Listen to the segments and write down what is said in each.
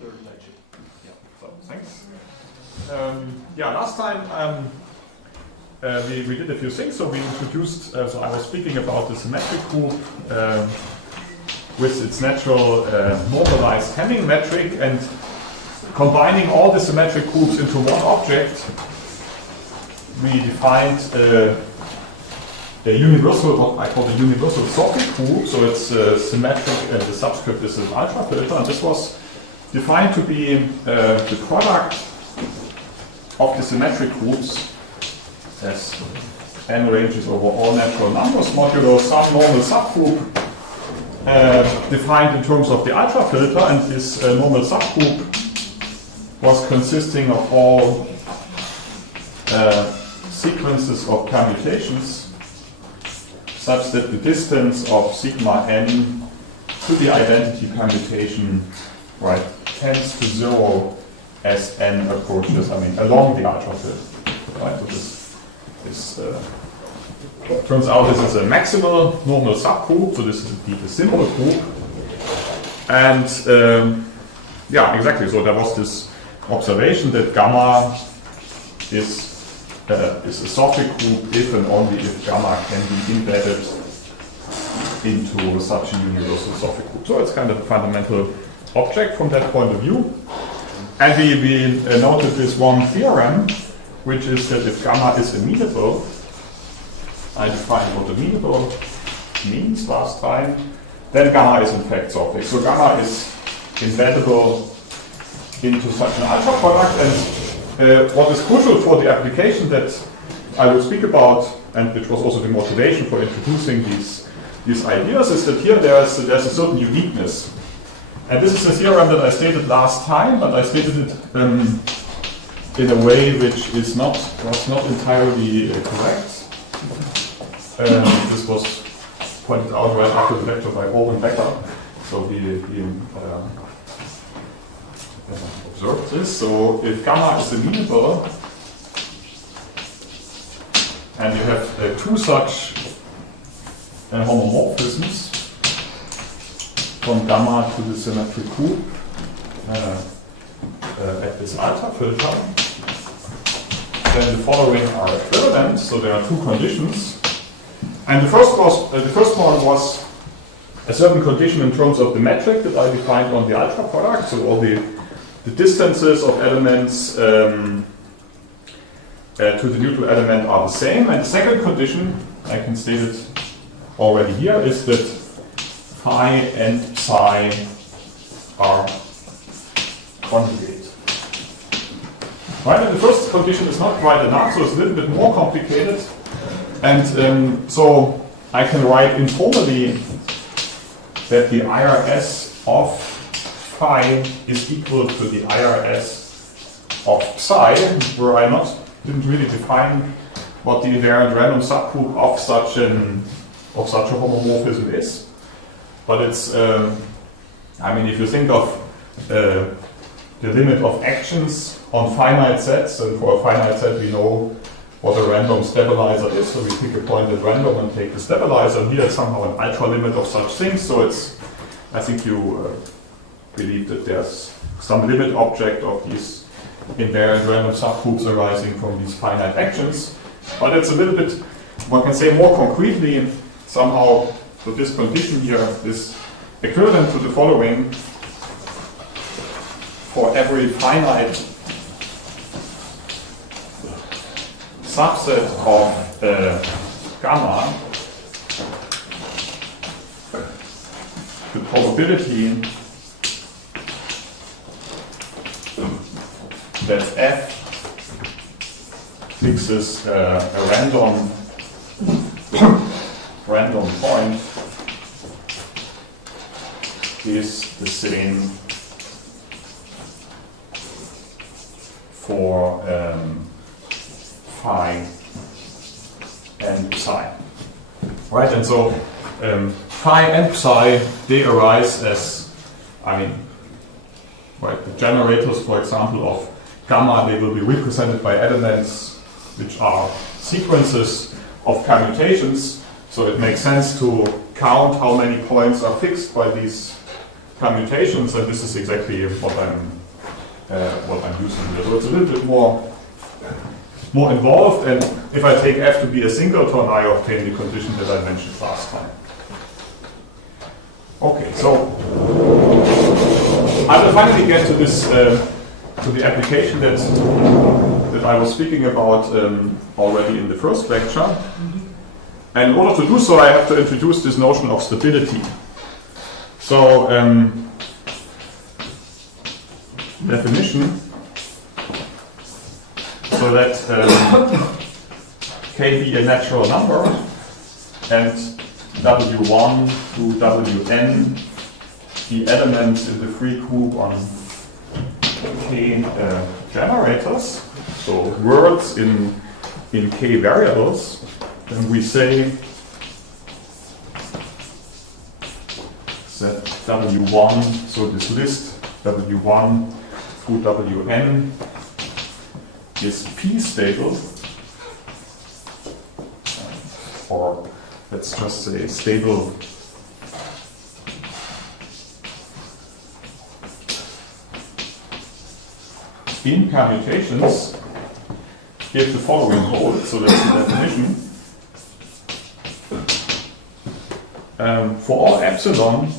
third lecture. Yeah, so thanks. Last time we did a few things. So we introduced, so I was speaking about the symmetric group with its natural normalized Hamming metric, and combining all the symmetric groups into one object, we defined a universal, what I call the universal Sophie group. So it's symmetric, and the subscript is an ultra filter, and this was defined to be the product of the symmetric groups as n ranges over all natural numbers modulo some normal subgroup defined in terms of the ultra filter, and this normal subgroup was consisting of all sequences of permutations such that the distance of sigma n to the identity permutation, right, tends to 0 as n approaches, along the ultra filter. Right? So this turns out this is a maximal normal subgroup, so this is indeed a simple group. And exactly, so there was this observation that gamma is a Sophie group if and only if gamma can be embedded into such a universal Sophie group. So it's kind of a fundamental object from that point of view. And we noted this one theorem, which is that if gamma is immutable, I defined what immutable means last time, then gamma is in fact Sophie. So gamma is embeddable into such an ultra product, and what is crucial for the application that I will speak about, and which was also the motivation for introducing these ideas, is that here there's a certain uniqueness. And this is a theorem that I stated last time, but I stated it in a way which was not entirely correct. This was pointed out right after the lecture by Owen Becker. So he observed this. So if gamma is immutable, and you have two such homomorphisms from gamma to the symmetric group at this ultra filter, then the following are equivalent. So there are two conditions, and the first one was a certain condition in terms of the metric that I defined on the ultra product. So all the distances of elements to the neutral element are the same. And the second condition, I can state it already here, is that phi and psi are conjugate. Right, and the first condition is not quite enough, so it's a little bit more complicated. And so I can write informally that the IRS of phi is equal to the IRS of psi, where I didn't really define what the invariant random subgroup of such a homomorphism is. But it's, if you think of the limit of actions on finite sets, and for a finite set we know what a random stabilizer is, so we pick a point at random and take the stabilizer, and here it's somehow an ultra limit of such things, so I think you believe that there's some limit object of these invariant random subgroups arising from these finite actions. But it's a little bit, one can say more concretely, somehow, so this condition here is equivalent to the following: for every finite subset of gamma, the probability that f fixes a random point is the same for phi and psi. Right, and so phi and psi, they arise as, right, the generators, for example, of gamma, they will be represented by elements which are sequences of permutations. So it makes sense to count how many points are fixed by these permutations, and this is exactly what I'm using here. So it's a little bit more involved, and if I take f to be a singleton, I obtain the condition that I mentioned last time. Okay, so I will finally get to this to the application that I was speaking about already in the first lecture. And in order to do so, I have to introduce this notion of stability. So, definition, so that k be a natural number, and w1 to wn the elements in the free group on k generators, so words in k variables, then we say that w1, so this list w1 through wn is p-stable, or let's just say stable in permutations, give the following hold. So that's the definition. For all epsilon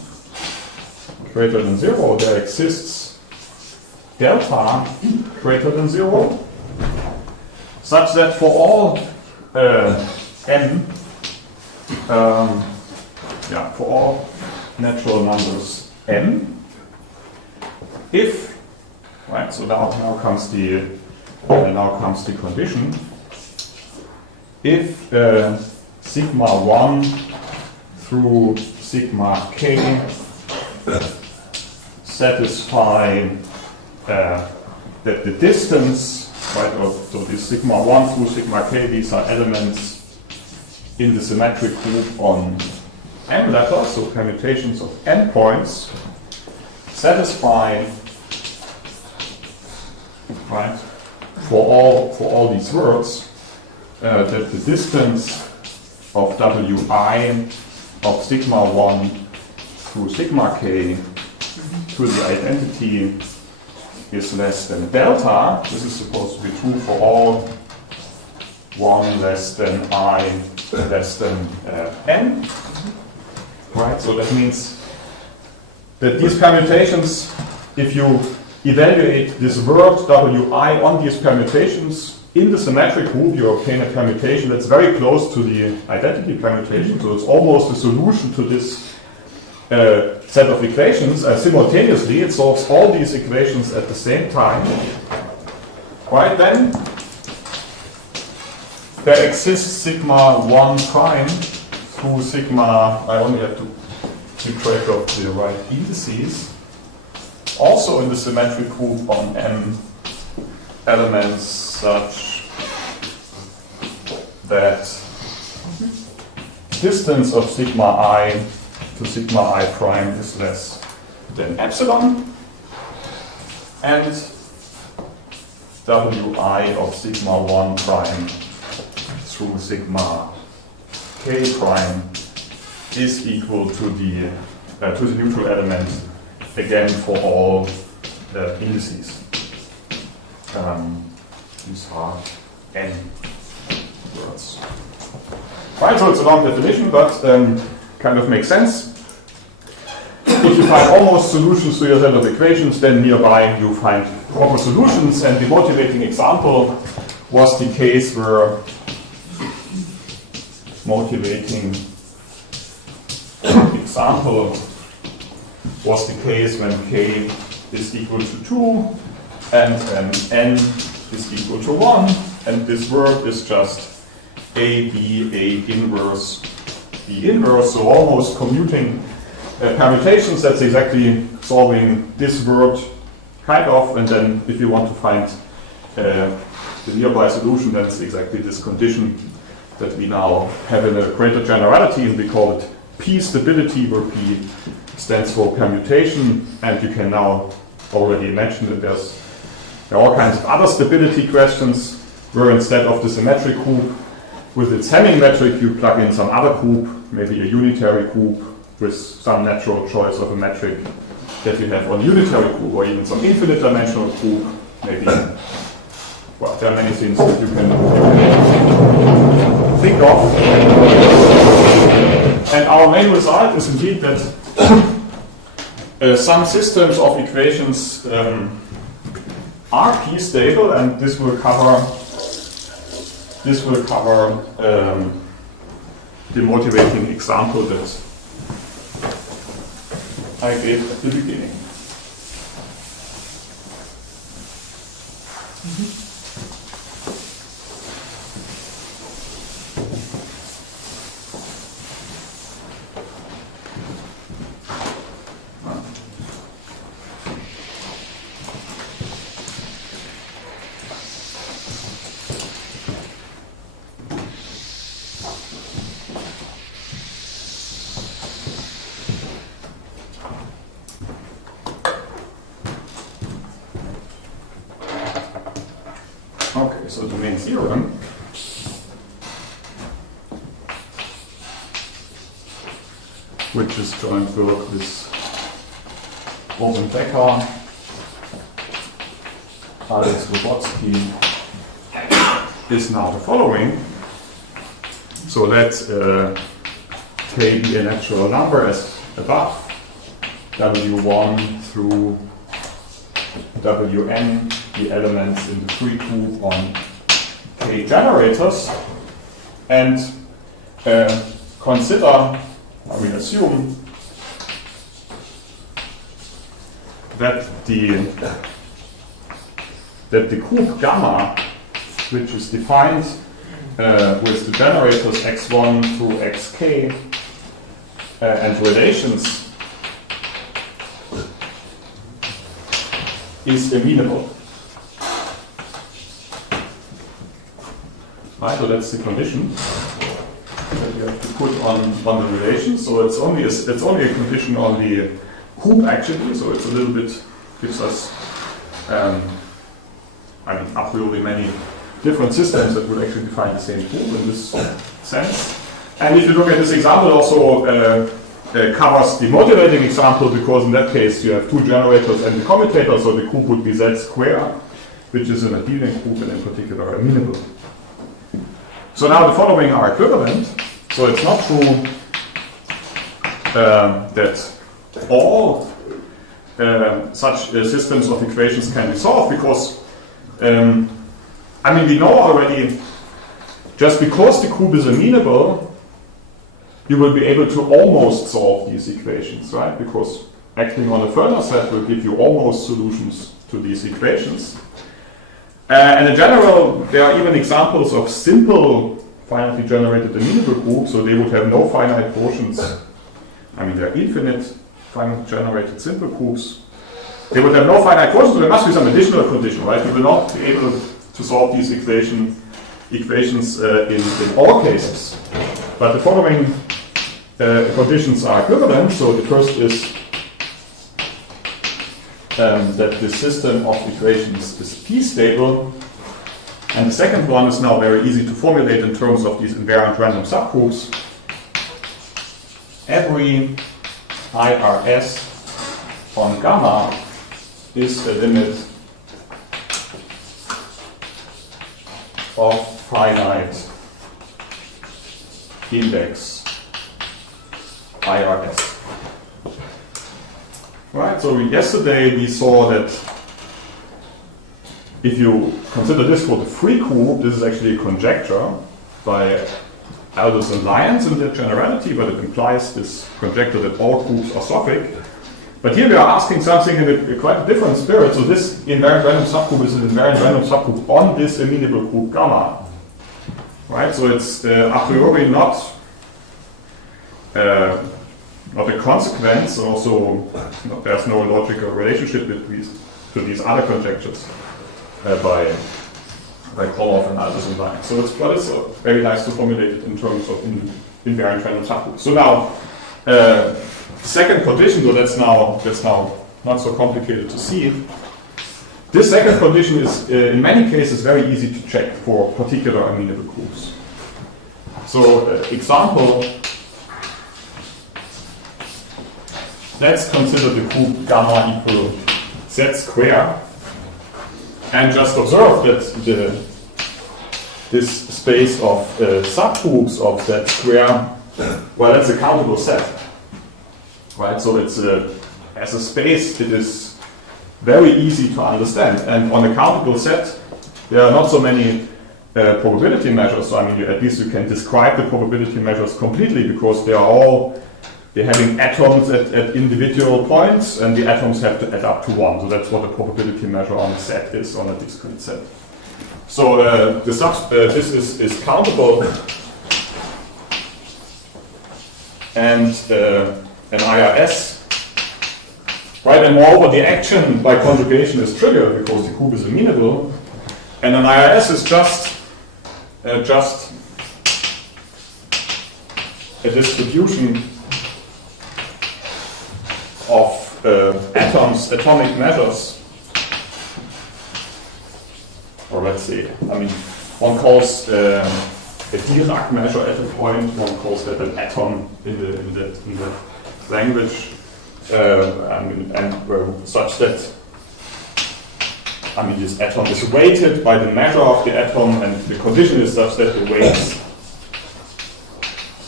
greater than 0, there exists delta greater than 0, such that for all n, for all natural numbers n, if, right, so now comes the condition, if sigma 1 through sigma k satisfy that the distance, right, so this sigma 1 through sigma k, these are elements in the symmetric group on m letters, so permutations of n points, satisfy, right, for all these words, that the distance of wi of sigma 1 through sigma k to the identity is less than delta. This is supposed to be true for all 1 less than I less than n. Right, so that means that these permutations, if you evaluate this word wi on these permutations in the symmetric group, you obtain a permutation that's very close to the identity permutation. So it's almost a solution to this set of equations. Simultaneously, it solves all these equations at the same time. Right, then there exists sigma 1 prime through sigma, I only have to keep track of the right indices, also in the symmetric group on m elements such that distance of sigma I to sigma I prime is less than epsilon, and wi of sigma 1 prime through sigma k prime is equal to the neutral element, again for all indices. These are n words. Right, so it's a long definition, but kind of makes sense. If you find almost solutions to your set of equations, then nearby you find proper solutions, and the motivating example was the case where when k is equal to 2 and n is equal to 1, and this word is just A inverse B inverse, so almost commuting permutations. That's exactly solving this word, kind of, and then if you want to find the nearby solution, that's exactly this condition that we now have in a greater generality, and we call it P stability, where P stands for permutation, and you can now already imagine that there are all kinds of other stability questions where instead of the symmetric group with its Hamming metric, you plug in some other group, maybe a unitary group with some natural choice of a metric, that you have on unitary group or even some infinite dimensional group, maybe. Well, there are many things that you can think of. And our main result is indeed that some systems of equations are p-stable, and this will cover the motivating example that I gave at the beginning. Okay, so the main theorem which is joint work with Becker, Alex Robotsky, is now the following. So let K be a natural number as above, W1 through Wn, the elements in the free group on K generators, and consider, assume that the group gamma, which is defined with the generators x1 through xk and relations, is amenable. Right, so that's the condition that you have to put on the relation. So it's only a condition on the group actually. So it's a little bit gives us a priori many different systems that would actually define the same group in this sense. And if you look at this example, also covers the motivating example, because in that case you have two generators and the commutator, so the group would be Z squared, which is an abelian group and in particular amenable. So now the following are equivalent. So it's not true that all such systems of equations can be solved, because we know already, just because the group is amenable, you will be able to almost solve these equations, right? Because acting on a Fermat set will give you almost solutions to these equations. And in general, there are even examples of simple finitely generated amenable groups, so they would have no finite quotients. There are infinite finitely generated simple groups. They would have no finite quotients, so there must be some additional condition, right? You will not be able to solve these equations in all cases. But the following conditions are equivalent. So the first is that the system of equations is p-stable. And the second one is now very easy to formulate in terms of these invariant random subgroups. Every IRS on gamma is a limit of finite index IRS. Right, so yesterday we saw that if you consider this for the free group, this is actually a conjecture by Aldous and Lyons in their generality, but it implies this conjecture that all groups are sophic. But here we are asking something in a quite different spirit. So this invariant random subgroup is an invariant random subgroup on this amenable group gamma. Right, so it's a priori not a consequence, also there's no logical relationship to these other conjectures by Koloff and Aldous and Lyons. So it's very nice to formulate it in terms of invariant random subgroups. So now second condition, so that's now not so complicated to see. This second condition is in many cases very easy to check for particular amenable groups. So example let's consider the group gamma equal z square, and just observe that this space of subgroups of z square, well, that's a countable set, right? So it's as a space, it is very easy to understand, and on a countable set, there are not so many probability measures. So I mean, at least you can describe the probability measures completely, because they're having atoms at individual points, and the atoms have to add up to 1. So that's what a probability measure on a set is, on a discrete set. So this is countable, and an IRS, right? And moreover, the action by conjugation is trivial because the group is amenable, and an IRS is just a distribution of atomic measures. Or let's say, I mean, one calls a Dirac measure at a point, one calls that an atom in the language, such that, I mean, this atom is weighted by the measure of the atom, and the condition is such that the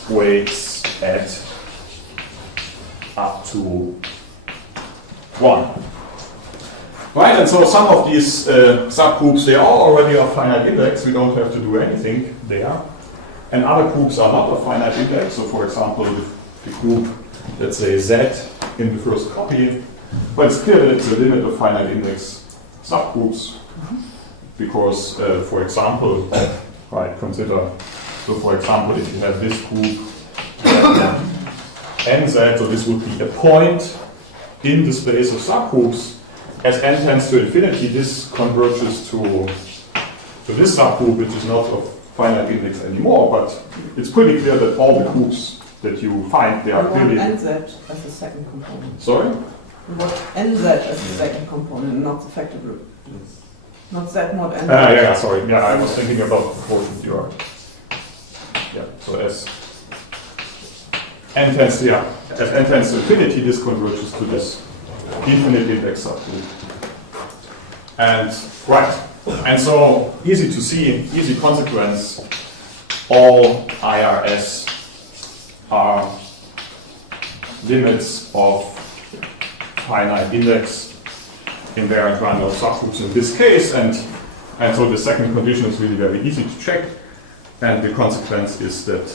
weights add up to 1. Right, and so some of these subgroups, they are already of finite index, we don't have to do anything there. And other groups are not of finite index, so for example, the group, let's say Z in the first copy, but it's clear that it's a limit of finite index subgroups, because, for example, right, consider, so for example, if you have this group, nz, so this would be a point in the space of subgroups. As n tends to infinity, this converges to this subgroup, which is not of finite index anymore, but it's pretty clear that all the groups that you find, they are clearly... nz as the second component. Sorry? We want nz as the second component, not the factor group. Yes. Not z mod n. Yeah, sorry. Yeah, I was thinking about the proportions you are. Yeah, so as n tends to infinity, this converges to this infinite index subgroup. And right, and so easy to see, easy consequence, all IRS are limits of finite index invariant random subgroups in this case, and so the second condition is really very easy to check, and the consequence is that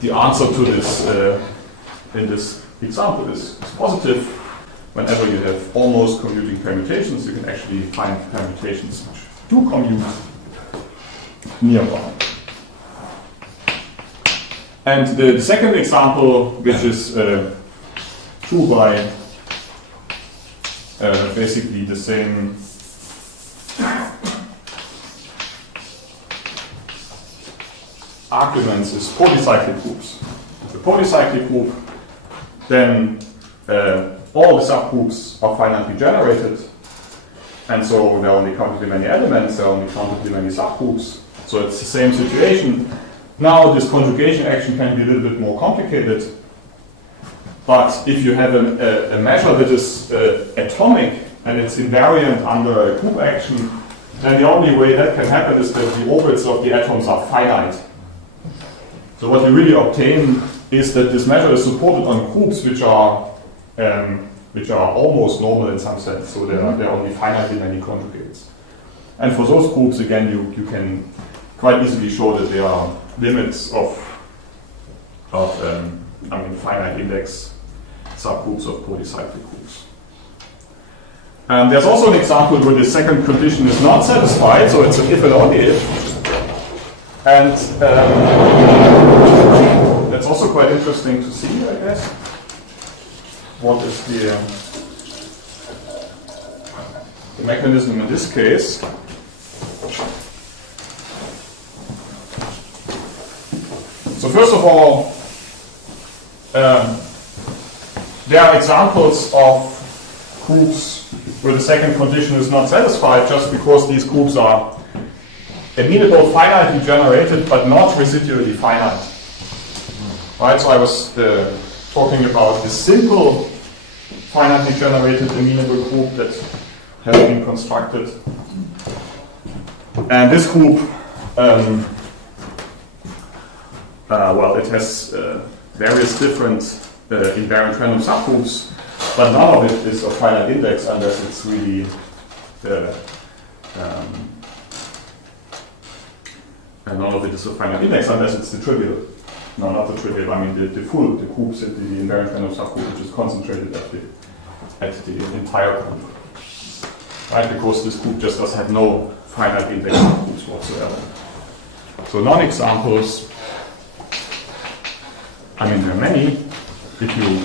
the answer to this in this example is positive. Whenever you have almost commuting permutations, you can actually find permutations which do commute nearby. And the second example, which is true by basically the same arguments, is polycyclic groups. The polycyclic group, then all the subgroups are finitely generated, and so there are only countably many elements, there are only countably many subgroups, so it's the same situation. Now this conjugation action can be a little bit more complicated, but if you have a measure that is atomic and it's invariant under a group action, then the only way that can happen is that the orbits of the atoms are finite. So what you really obtain is that this measure is supported on groups which are almost normal in some sense, so there are only finitely many conjugates. And for those groups, again, you can quite easily show that there are limits of finite index subgroups of polycyclic groups. And there's also an example where the second condition is not satisfied, so it's an if and only if. And that's also quite interesting to see, I guess. What is the mechanism in this case? So first of all, there are examples of groups where the second condition is not satisfied just because these groups are amenable finitely generated but not residually finite. Right, so I was talking about this simple finitely generated amenable group that has been constructed. And this group, well, it has various different invariant random subgroups, but none of it is of finite index unless it's really and none of it is of finite index unless it's the trivial. No, not the trivial. I mean the groups in the invariant random subgroup, which is concentrated at the entire group, right? Because this group just does have no finite index subgroups whatsoever. So non-examples. I mean, there are many. If you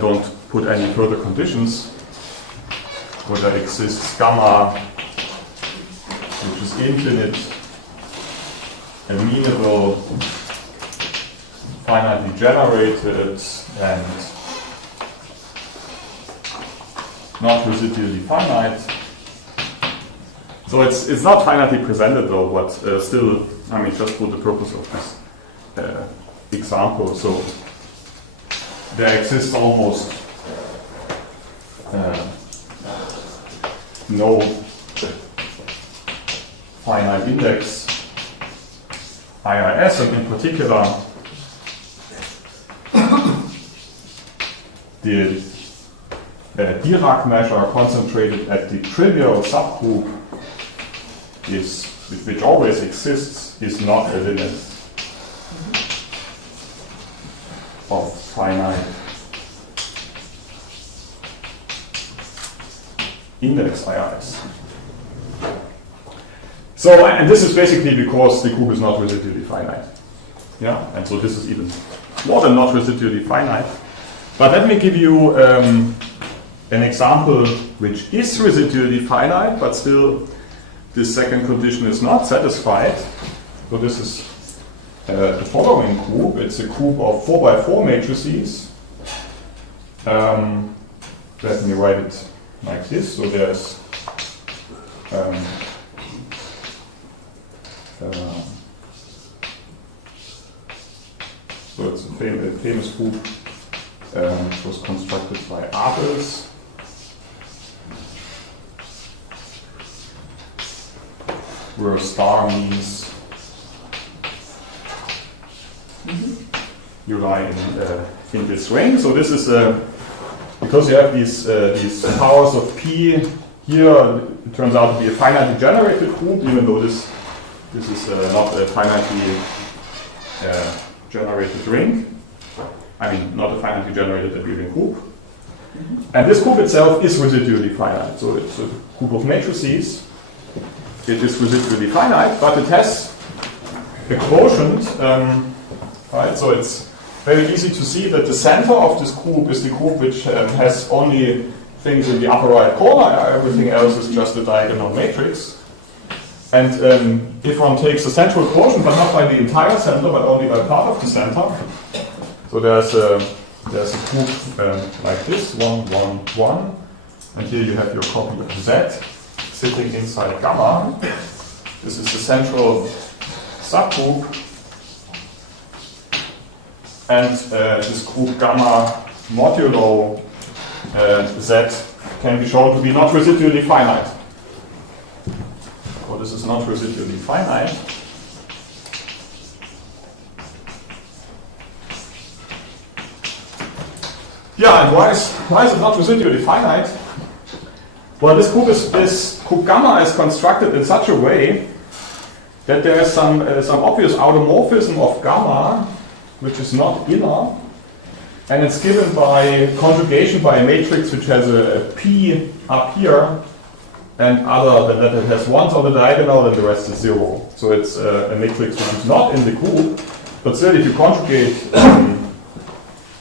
don't put any further conditions, where there exists gamma, which is infinite, amenable, finitely generated, and not residually finite. So it's not finitely presented though, but still, I mean, just for the purpose of this example. So there exists almost no finite index IIS, and in particular the Dirac measure concentrated at the trivial subgroup is, which always exists, is not a limit of finite index IIS. So, and this is basically because the group is not residually finite. Yeah, and so this is even more than not residually finite. But let me give you an example which is residually finite, but still this second condition is not satisfied. So this is the following group. It's a group of 4x4 matrices. Let me write it like this. So there's so it's a famous group which was constructed by Abels. Where star means you lie in this ring. So this is because you have these powers of p here. It turns out to be a finitely generated group, even though this is not a finitely generated ring. I mean, not a finitely generated abelian group. And this group itself is residually finite. So it's a group of matrices. It is residually finite, but it has a quotient, right? So it's very easy to see that the center of this group is the group which has only things in the upper right corner. Everything else is just a diagonal matrix. And if one takes the central quotient, but not by the entire center, but only by part of the center, so there's a group like this, 1, 1, 1, and here you have your copy of Z sitting inside gamma. This is the central subgroup, and this group gamma modulo Z can be shown to be not residually finite. So this is not residually finite. Yeah, and why is it not residually finite? Well, this group gamma is constructed in such a way that there is some obvious automorphism of gamma, which is not inner, and it's given by conjugation by a matrix which has a p up here, and other than that it has ones on the diagonal, and the rest is 0. So it's a matrix which is not in the group, but still, if you conjugate,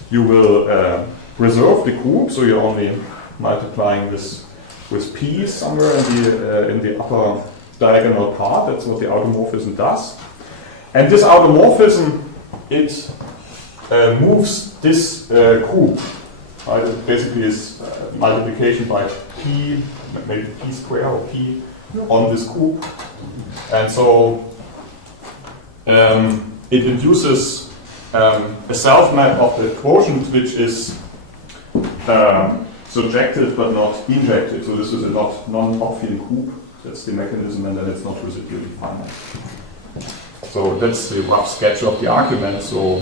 you will preserve the group. So you're only multiplying this with p somewhere in the upper diagonal part. That's what the automorphism does. And this automorphism, it moves this group. Right? It basically is multiplication by p, maybe p square or p on this group. And so it induces a self-map of the quotient which is surjective but not injective. So this is a non-Hopfian group. That's the mechanism, and then it's not residually finite. So that's the rough sketch of the argument. So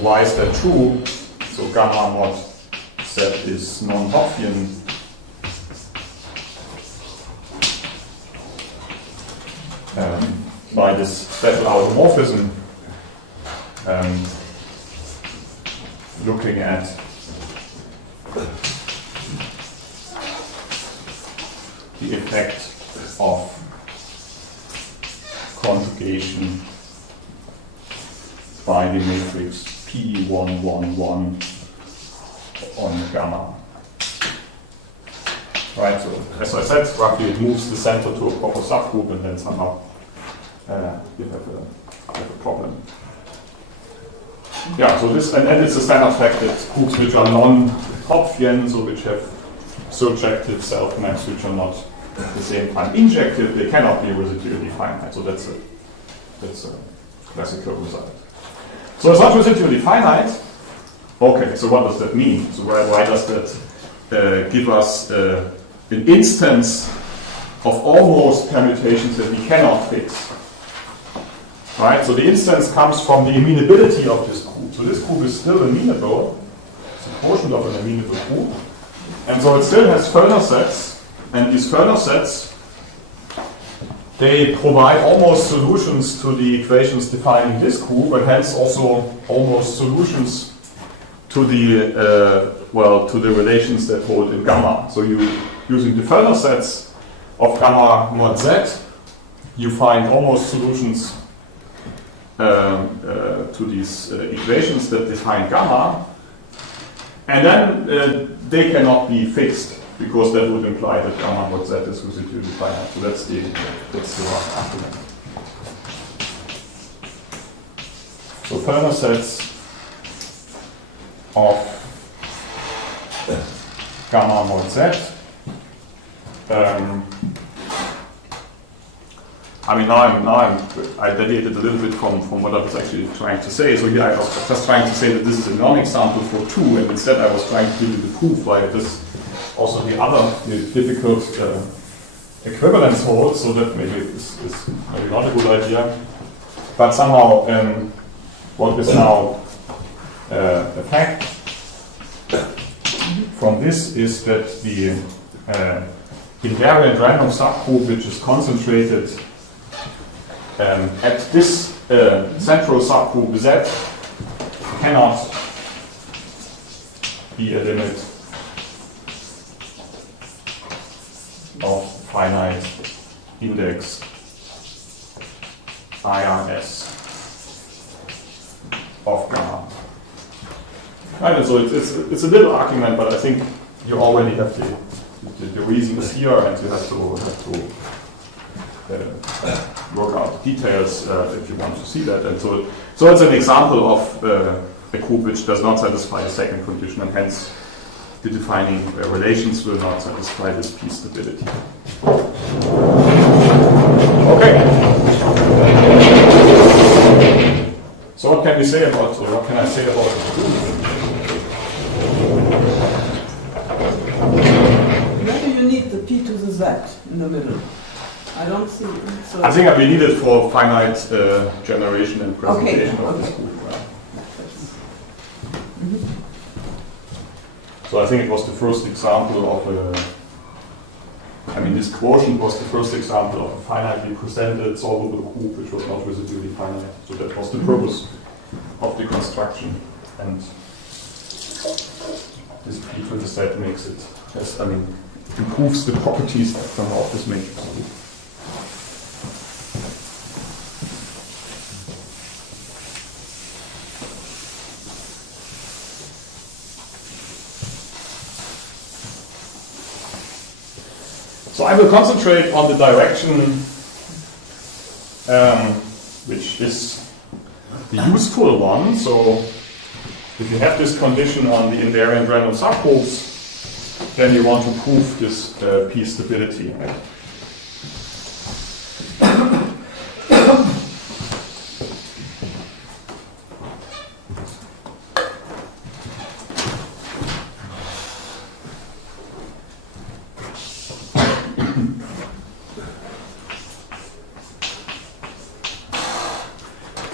why is that true? So gamma mod z is non-Hopfian. By this special automorphism, looking at the effect of conjugation by the matrix P111 on gamma. Right, so as I said, roughly it moves the center to a proper subgroup, and then somehow you have a problem. Yeah, so this, and then it's a standard fact that groups which are non-Hopfian, so which have surjective self-maps which are not at the same time injective, they cannot be residually finite. So that's a classical result. So it's not residually finite. Okay, so what does that mean? So why does that give us an instance of almost permutations that we cannot fix? Right, so the instance comes from the amenability of this group. So this group is still amenable. It's a quotient of an amenable group. And so it still has Fellner sets. And these Fellner sets, they provide almost solutions to the equations defining this group, and hence also almost solutions to the to the relations that hold in gamma. So using the Fellner sets of gamma mod z, you find almost solutions to these equations that define gamma, and then they cannot be fixed, because that would imply that gamma mod z is residually finite. So that's the rough argument. So Fellner sets of gamma mod z. I deviated a little bit from what I was actually trying to say. So here I was just trying to say that this is a non-example for 2, and instead I was trying to give you the proof why this also the difficult equivalence holds. So that maybe is maybe not a good idea. But somehow what is now a fact from this is that the invariant random subgroup, which is concentrated at this central subgroup Z, cannot be a limit of finite index IRS of gamma. Right, and so it's a little argument, but I think you already have the reasons here, and you have to work out the details if you want to see that. And so it's an example of a group which does not satisfy the second condition, and hence the defining relations will not satisfy this P stability. Okay. So what can we say about, or what can I say about the proof? Maybe you need the P to the Z in the middle. I don't see it. So I think we need it for finite generation and presentation of this group. Right? So I think it was the first example of this quotient was the first example of a finitely presented solvable group which was not residually finite. So that was the purpose of the construction. And this P to the Z makes it, improves the properties of this matrix. So I will concentrate on the direction which is the useful one. So if you have this condition on the invariant random subgroups, then you want to prove this P stability. Right?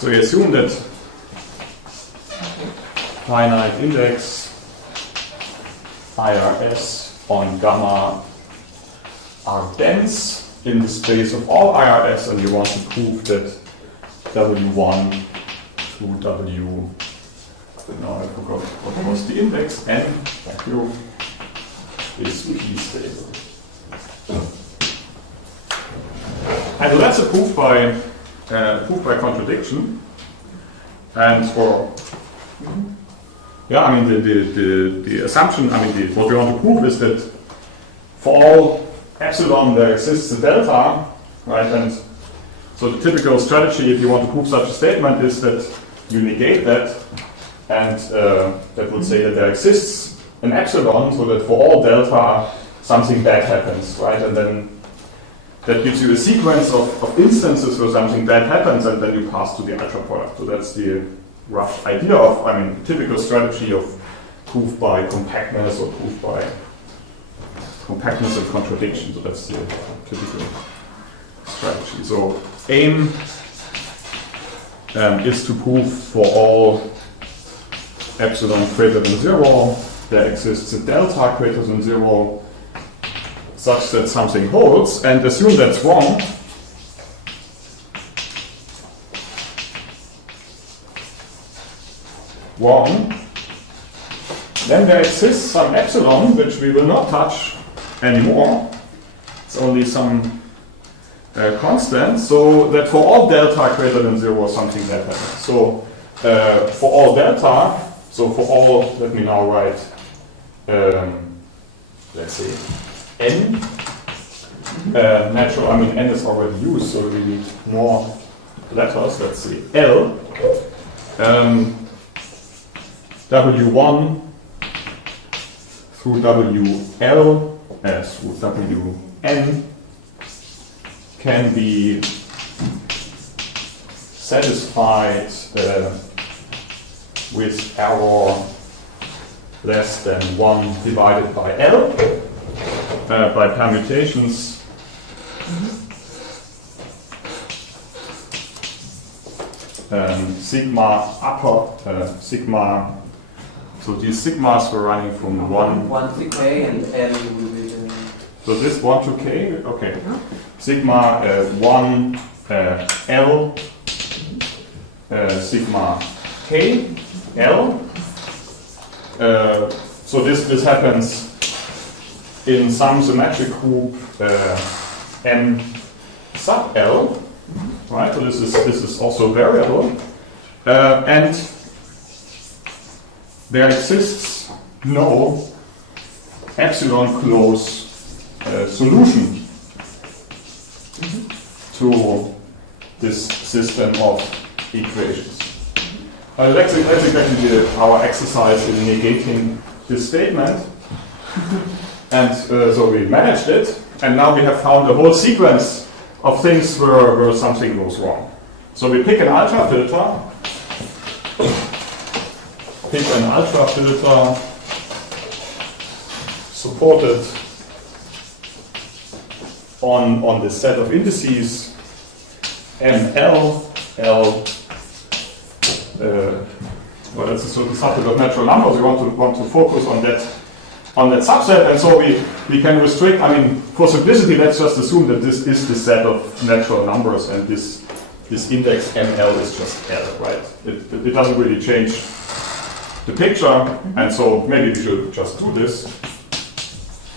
So we assume that finite index IRS on gamma are dense in the space of all IRS, and you want to prove that W1 through W, now I forgot what was the index, N, thank you, is p-stable. And that's a proof by contradiction. And for I mean the assumption, I mean what we want to prove is that for all epsilon there exists a delta, right? And so the typical strategy, if you want to prove such a statement, is that you negate that, and that would say that there exists an epsilon, so that for all delta something bad happens, right? And then that gives you a sequence of instances where something bad happens, and then you pass to the ultra product. So that's the rough idea of, I mean, typical strategy of proof by compactness or proof by compactness and contradiction. So that's the typical strategy. So aim is to prove for all epsilon greater than 0 there exists a delta greater than 0 such that something holds, and assume that's wrong. Then there exists some epsilon which we will not touch anymore. It's only some constant, so that for all delta greater than 0 something that happens. So for all delta, so for all, let me now write, let's say n. Natural, I mean n is already used, so we need more letters. Let's say L. W1 through WL through WN can be satisfied with error less than 1 divided by L by permutations. Sigma upper, sigma, so these sigmas were running from 1 to k and L will be the... So this 1 to k, okay. Sigma 1 L, sigma k L. So this happens in some symmetric group M sub L, right? So this is also variable, and there exists no epsilon close solution to this system of equations. That's exactly our exercise in negating this statement. And so we managed it, and now we have found a whole sequence of things where something goes wrong. So we pick an ultra filter, supported on this set of indices ML, L. Well, that's a certain subset of natural numbers. We want to focus on that subset, and so we can restrict. I mean, for simplicity, let's just assume that this is the set of natural numbers, and this index ML is just L, right? It doesn't really change the picture, and so maybe we should just do this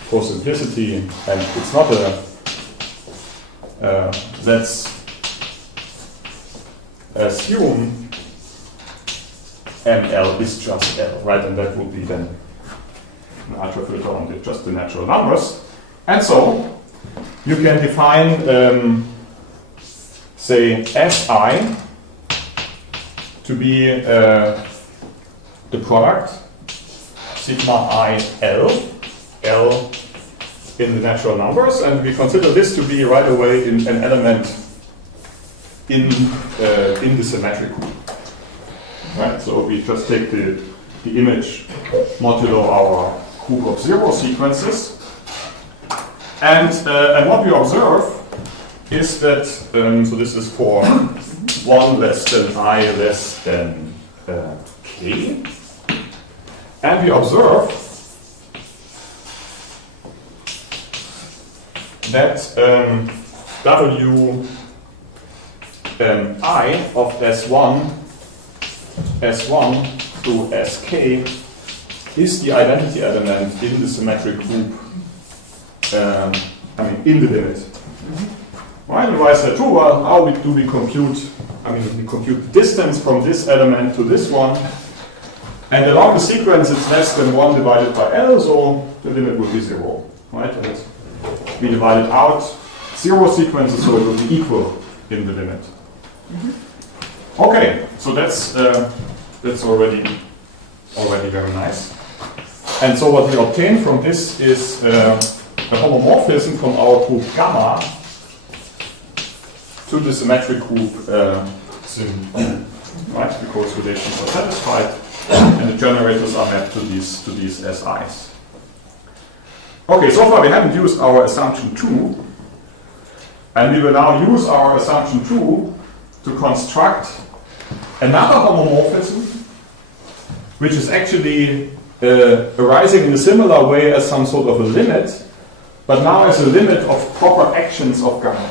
for simplicity. And it's not let's assume ML is just L, right? And that would be then an ultra filter on just the natural numbers. And so you can define, say, Si to be the product sigma I L, L in the natural numbers, and we consider this to be right away an element in the symmetric group. Right, so we just take the image modulo our group of 0 sequences, and what we observe is that so this is for 1 less than I less than k. And we observe that W I of S1 through Sk is the identity element in the symmetric group, in the limit. Right, and why is that true? Well, how do we compute? We compute the distance from this element to this one, and along the sequence it's less than 1 divided by L, so the limit will be 0. Right, and we divide it out 0 sequences, so it will be equal in the limit. Okay, so that's already very nice. And so what we obtain from this is a homomorphism from our group gamma to the symmetric group sim, right? Because relations are satisfied, and the generators are mapped to these SIs. Okay, so far we haven't used our assumption 2, and we will now use our assumption 2 to construct another homomorphism, which is actually arising in a similar way as some sort of a limit, but now as a limit of proper actions of gamma.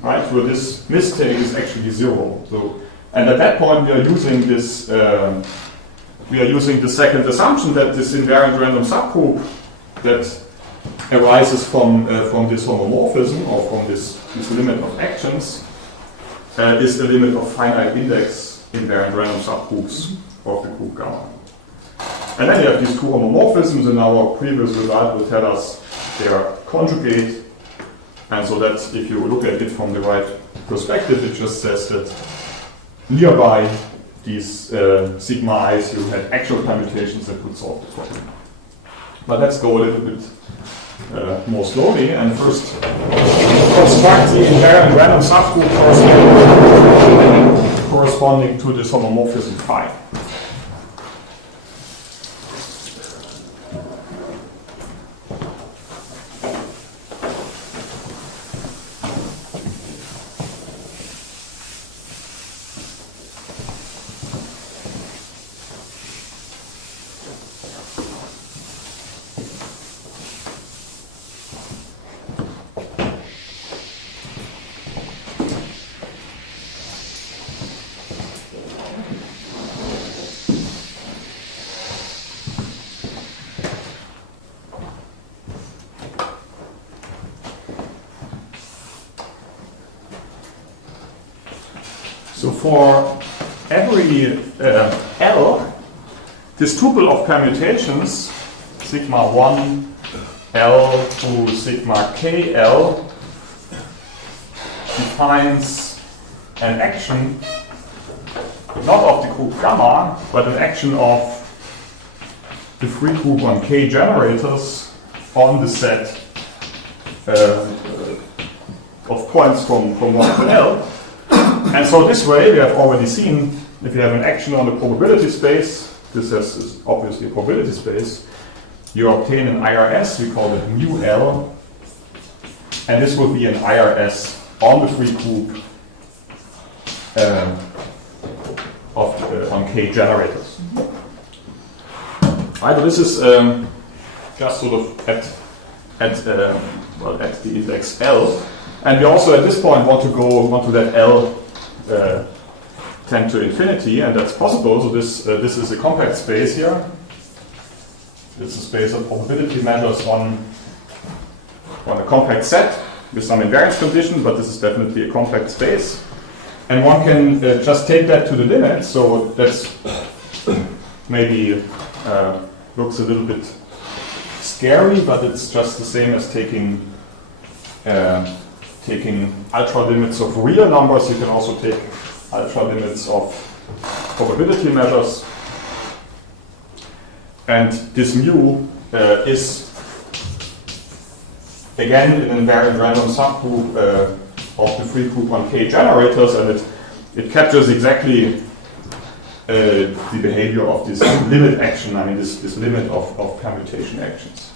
Right, where this mistake is actually 0. So, and at that point we are using this. We are using the second assumption that this invariant random subgroup that arises from this homomorphism or from this limit of actions is a limit of finite index invariant random subgroups of the group gamma. And then you have these two homomorphisms, and our previous result will tell us they are conjugate. And so that if you look at it from the right perspective, it just says that nearby these sigma i's, you had actual permutations that could solve the problem. But let's go a little bit more slowly and first construct the invariant random subgroup corresponding to this homomorphism phi. So for every L, this tuple of permutations, sigma 1 L to sigma KL, defines an action not of the group gamma, but an action of the free group on K generators on the set of points from 1 to L. And so this way, we have already seen, if you have an action on the probability space, this is obviously a probability space, you obtain an IRS, we call it mu L, and this will be an IRS on the free group on K generators. Right, so this is just sort of at the index L, and we also at this point want to let L tend to infinity, and that's possible. So this is a compact space here. It's a space of probability measures on a compact set with some invariance condition, but this is definitely a compact space. And one can just take that to the limit. So that's maybe looks a little bit scary, but it's just the same as taking ultra limits of real numbers. You can also take ultra limits of probability measures. And this mu is again an invariant random subgroup of the free group on K generators, and it captures exactly the behavior of this limit action, this limit of permutation actions.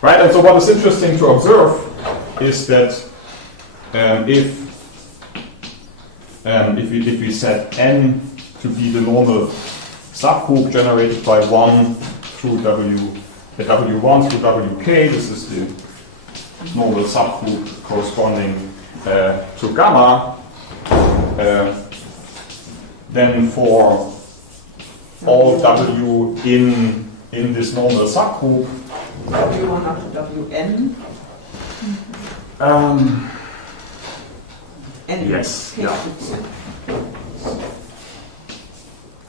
Right, and so what is interesting to observe is that if if we set n to be the normal subgroup generated by 1 through W1 through WK, this is the normal subgroup corresponding to gamma, then for all W in this normal subgroup, W1 up to Wn. N. Yes, K yeah.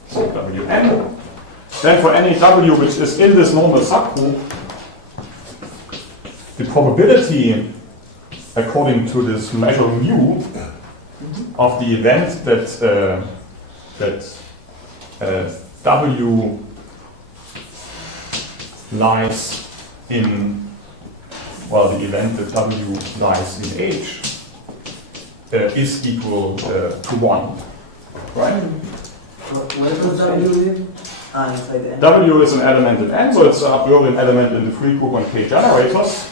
So Wn. Then for any W which is in this normal subgroup, the probability according to this measure mu of the event that W lies in, well, the event that W lies in H is equal to 1, right? What is W? Inside N. W is an element in N, so it's an Abelian element in the free group on K generators.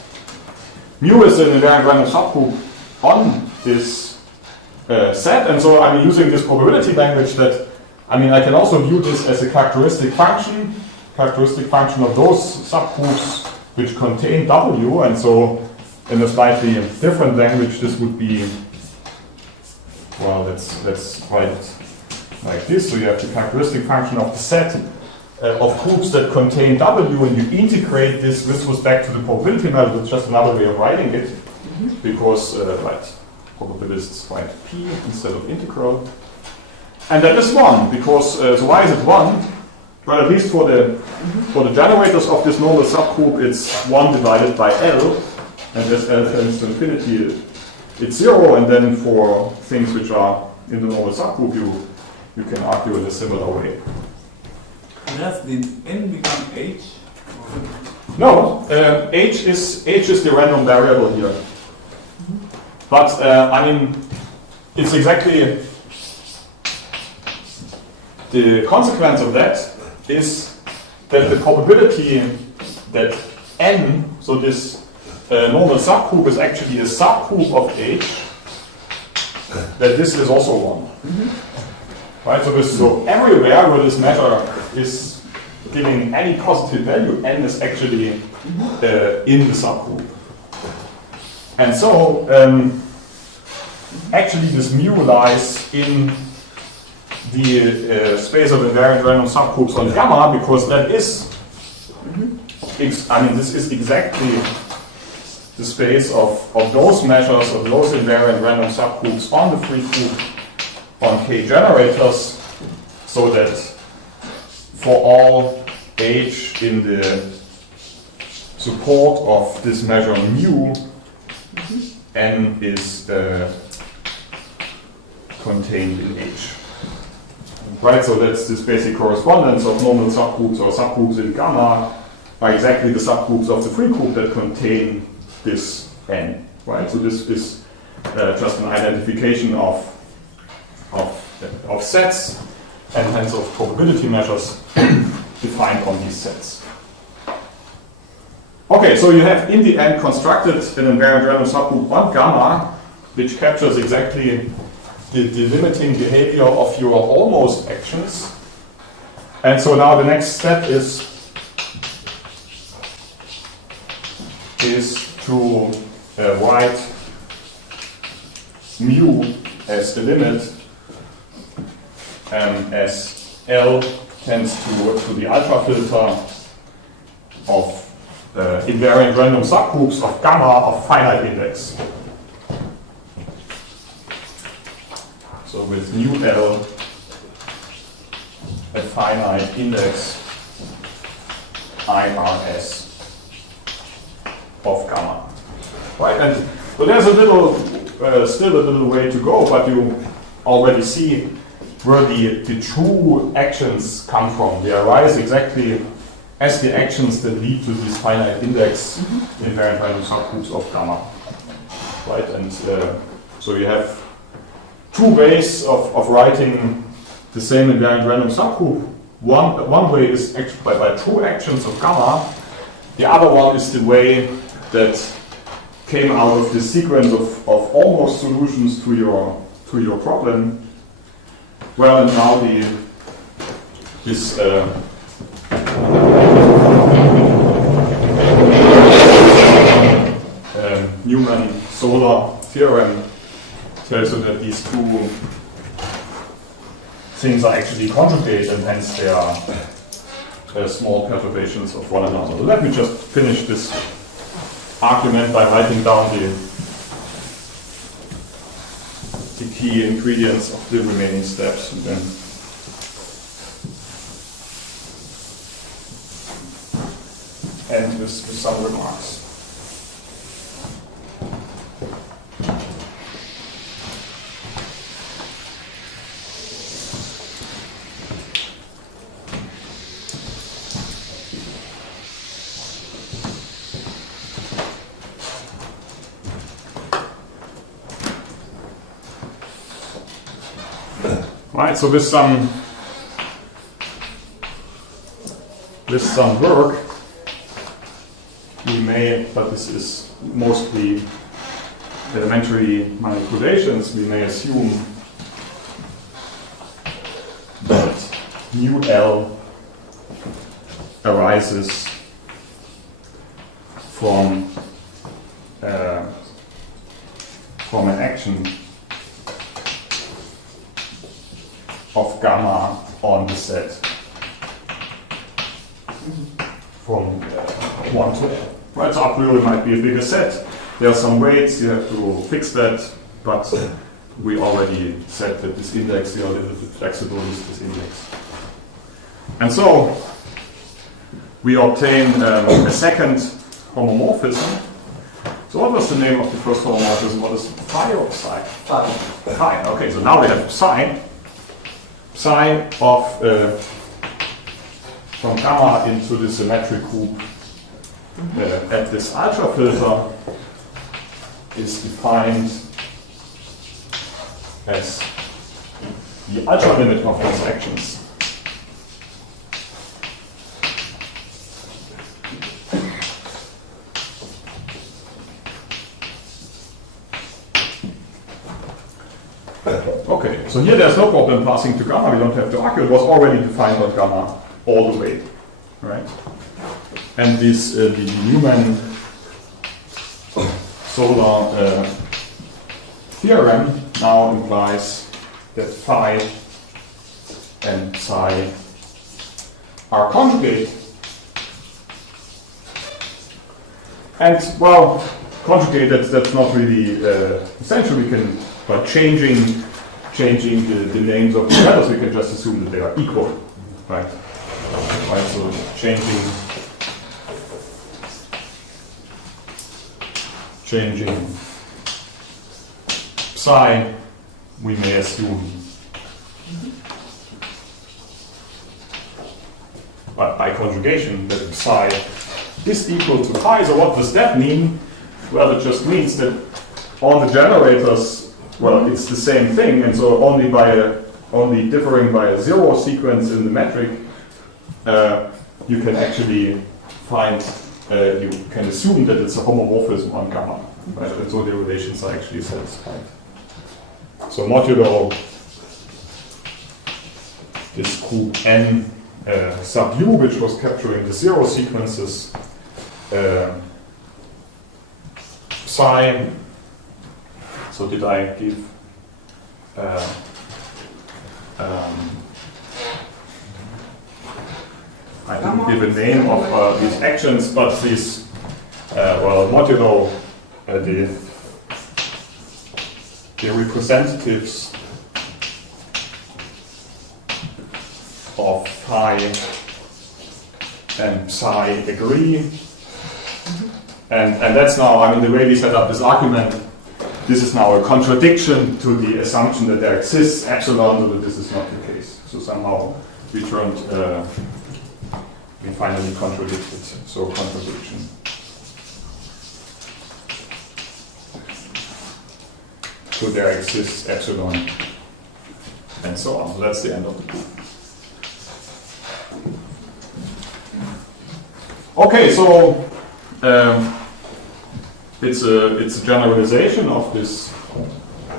Mu is an invariant random subgroup on this set, and so I'm using this probability language that, I can also view this as a characteristic function of those subgroups which contain W, and so in a slightly different language this would be, well, let's write it like this. So you have the characteristic function of the set of groups that contain W, and you integrate this with respect to the probability method. It's just another way of writing it, because probabilists write P instead of integral. And that is 1, because, so why is it 1? Well, at least for the generators of this normal subgroup, it's 1 divided by L, and as L tends to infinity, it's 0, and then for things which are in the normal subgroup, you can argue in a similar way. Did n become h? No, h is the random variable here. But it's exactly the consequence of that is that the probability that n, so this normal subgroup is actually a subgroup of H, that this is also 1. Right? So everywhere where this measure is giving any positive value, n is actually in the subgroup. And so actually this mu lies in the space of invariant random subgroups on gamma, because that is, this is exactly the space of those measures of those invariant random subgroups on the free group on K generators, so that for all H in the support of this measure mu, n is contained in H. Right, so that's this basic correspondence of normal subgroups or subgroups in gamma are exactly the subgroups of the free group that contain this n. Right, so this is just an identification of sets and hence of probability measures defined on these sets. Okay, so you have in the end constructed an invariant random subgroup on gamma, which captures exactly the limiting behavior of your almost actions. And so now the next step is to write mu as the limit as L tends to the alpha filter of invariant random subgroups of gamma of finite index. So with mu L at finite index IRS of gamma. Right, and so there's a little, still a little way to go, but you already see where the true actions come from. They arise exactly as the actions that lead to these finite index invariant random subgroups of gamma. Right, and so you have two ways of writing the same invariant random subgroup. One way is actually by true actions of gamma. The other one is the way that came out of the sequence of almost solutions to your problem, Well, and now this Newman-Solar theorem tells you that these two things are actually conjugate, and hence they are small perturbations of one another. So let me just finish this argument by writing down the key ingredients of the remaining steps, and then end with some remarks. Right, so with some work, we may, but this is mostly elementary manipulations, we may assume that mu L arises from an action of gamma on the set from 1 to L. Right, so a priori might be a bigger set. There are some weights, you have to fix that, but we already said that this index, we are a little bit flexible with this index. And so we obtain a second homomorphism. So what was the name of the first homomorphism? What is phi or psi? Phi. Phi. Okay, so now we have psi of from gamma into the symmetric group at this ultra filter is defined as the ultra limit of these actions. Okay, so here there's no problem passing to gamma, we don't have to argue, it was already defined on gamma all the way, right? And this, the Newman-Solar theorem now implies that phi and psi are conjugate. And, well, conjugate, that's not really essential. We can, by changing the names of the letters, we can just assume that they are equal, right? Right, so changing psi, we may assume, but by conjugation, that psi is equal to pi. So what does that mean? Well, it just means that on the generators, well, it's the same thing, and so only differing by a zero sequence in the metric, you can actually find, you can assume that it's a homomorphism on gamma, right? And so the relations are actually satisfied. So modulo this group N sub U, which was capturing the zero sequences, psi. So did I give I didn't give a name of these actions, but these, well, modulo the representatives of phi and psi agree. And that's now, I mean, the way we set up this argument, this is now a contradiction to the assumption that there exists epsilon, but this is not the case. So somehow we turned, we finally contradicted, so contradiction. So there exists epsilon, and so on. So that's the end of the proof. Okay, so it's a generalization of this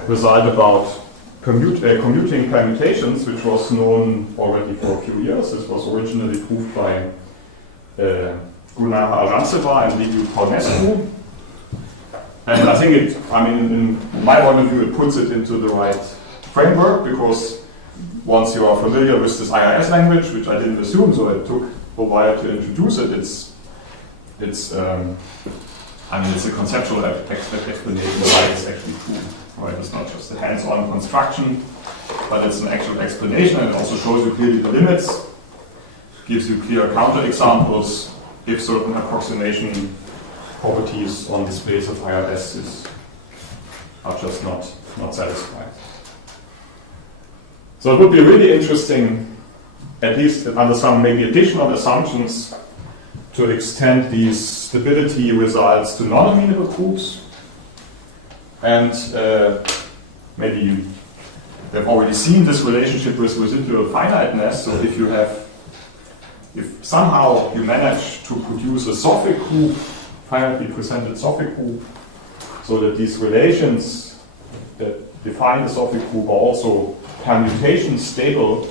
result about commuting permutations, which was known already for a few years. This was originally proved by Arzhantseva and Paunescu. And I think in my point of view, it puts it into the right framework, because once you are familiar with this IIS language, which I didn't assume, so it took a while to introduce it, it's a conceptual explanation why it's actually true. Right? It's not just a hands-on construction, but it's an actual explanation, and it also shows you clearly the limits, gives you clear counterexamples if certain approximation properties on the space of IIS are just not satisfied. So it would be really interesting, at least under some maybe additional assumptions, to extend these stability results to non-amenable groups. And maybe they've already seen this relationship with residual finiteness. So if somehow you manage to produce a Sophic group, finitely presented Sophic group, so that these relations that define the Sophic group are also permutation stable,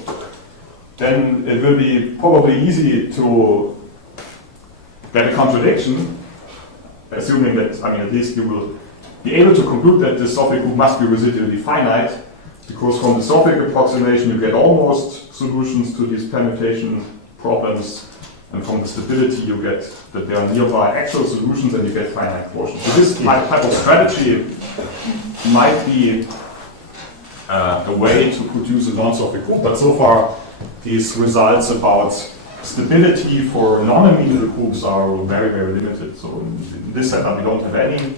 then it will be probably easy to get a contradiction, assuming that, at least you will be able to conclude that the Sophic group must be residually finite, because from the Sophic approximation you get almost solutions to these permutation problems, and from the stability you get that there are nearby actual solutions and you get finite quotients. So this type of strategy might be a way to produce a non-Sophic group, but so far these results about stability for non-amenable groups are very, very limited. So in this setup we don't have any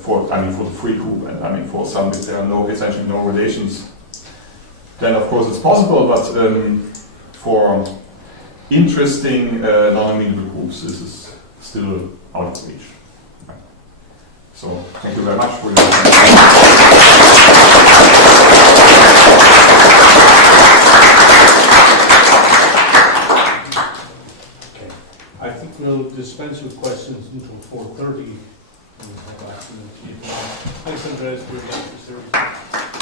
for the free group, and for some if there are essentially no relations, then of course it's possible, but for interesting non-amenable groups this is still out of reach. So thank you very much for your I think we'll dispense with questions until 4:30. Thanks, Andreas, for your service.